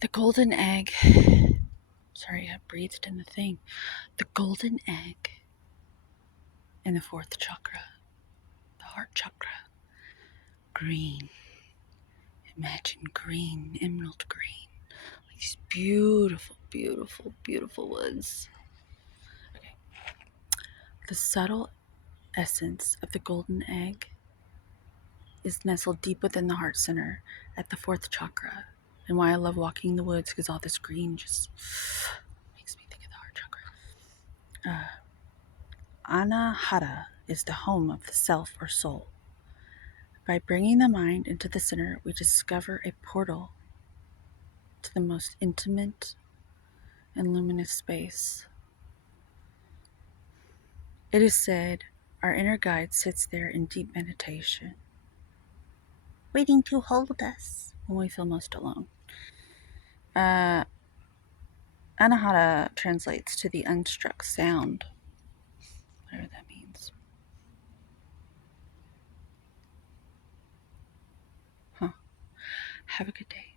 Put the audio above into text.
The golden egg. Sorry, I breathed in the thing. The golden egg in the fourth chakra, the heart chakra. Green. Imagine green, emerald green. These beautiful, beautiful, beautiful woods. Okay. The subtle essence of the golden egg is nestled deep within the heart center at the fourth chakra. And why I love walking in the woods, because all this green just makes me think of the heart chakra. Anahata is the home of the self or soul. By bringing the mind into the center, we discover a portal to the most intimate and luminous space. It is said our inner guide sits there in deep meditation, waiting to hold us when we feel most alone. Anahata translates to the unstruck sound, whatever that means. Have a good day.